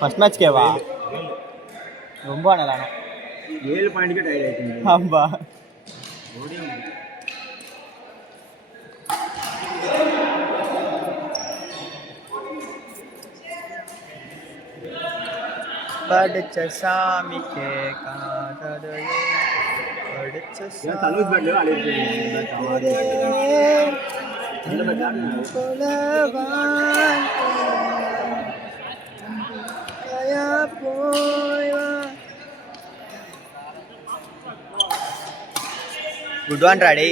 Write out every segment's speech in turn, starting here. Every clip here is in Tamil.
ஃபர்ஸ்ட் மேட்ச்க்கேவா ரொம்ப நல்லா 7 பாயிண்ட்க்கு டை ஆயிடுச்சு. ஆமா படிச்ச சாமிக்கே காதலையே படிச்ச ஏன் தலூஸ் பேட்ல ஆடிருக்கு குட் ஒன் ராடி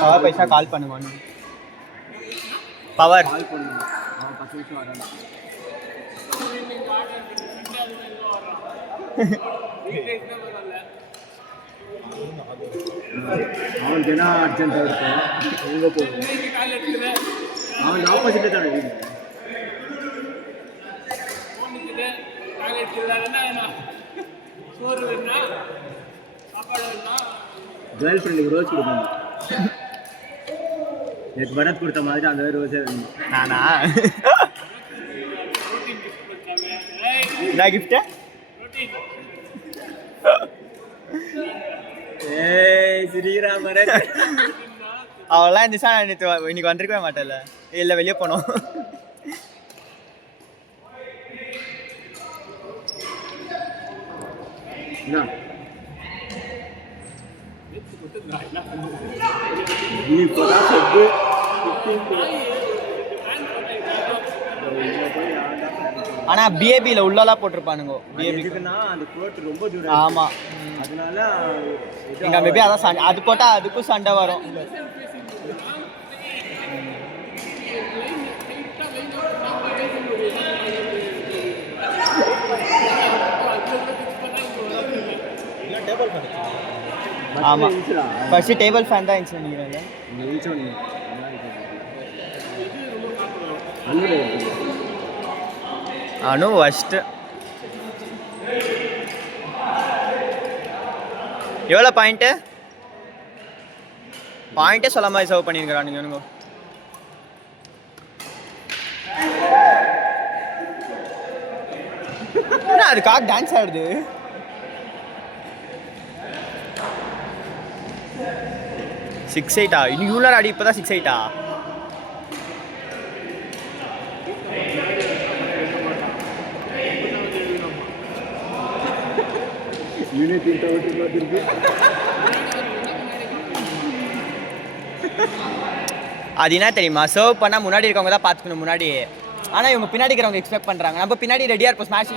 பவர் பைசா கால் பண்ணுங்க பவர் கால் பண்ணுங்க 10 நிமிஷம் வரணும். அவன் தினா அர்ஜென்ட்டாக இருக்கும் எங்கே போகும் அவன் ஆப்போசிட்டே தான் வீடு கேர்ள் ஃப்ரெண்டுக்கு ரோஸ் கொடுக்கணும். எனக்கு பரத் கொடுத்த மாதிரி அந்த ரோஸே வேணும். நானா என்ன கிஃப்ட் ஸ்ரீரா பரத் அவெல்லாம் இருந்துச்சா இன்னைக்கு வந்திருக்கவே மாட்டேன்ல இல்லை வெளியே போனோம். என்ன ஆனா பிஏபியில் உள்ளலாம் போட்டிருப்பானுங்க பிஏபிக்குன்னா அந்த கோட் ரொம்ப தூரம். ஆமா அதனால எங்க மேபி அதான் சண்டை அது போட்டால் அதுக்கும் சண்டை வரும். ஆமாம் ஃபர்ஸ்ட் டேபிள் ஃபேன் தான் இருந்துச்சு நினைக்கிறேன். அனு ஃபஸ்ட்டு எவ்வளோ பாயிண்ட்டே சொல்ல மாதிரி சர்வ் பண்ணியிருக்கிறானுங்க எனக்கு. அதுக்காக டான்ஸ் ஆடுது. சிக்ஸ் எயிட்டா இன்னும் இவ்வளோ அடி இப்போ தான் 6-8 அது என்ன தெரியுமா சர்வ் பண்ணால் முன்னாடி இருக்கவங்க தான் பார்த்துக்கணும் முன்னாடி. ஆனால் இவங்க பின்னாடி இருக்கிறவங்க எக்ஸ்பெக்ட் பண்ணுறாங்க நம்ம பின்னாடி ரெடியாக இருப்போம் ஸ்மாஷ்.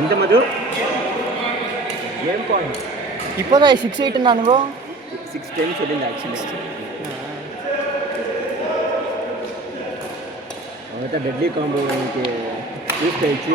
ఎంత మధు ఏం పాయింట్ இப்போதான் 6-8 நானுங்கோ 6-10 சொல்லிங்க ஆக்சுவலி அவன் டெட்லி காம்போ எனக்கு யூஸ் ஆயிடுச்சு.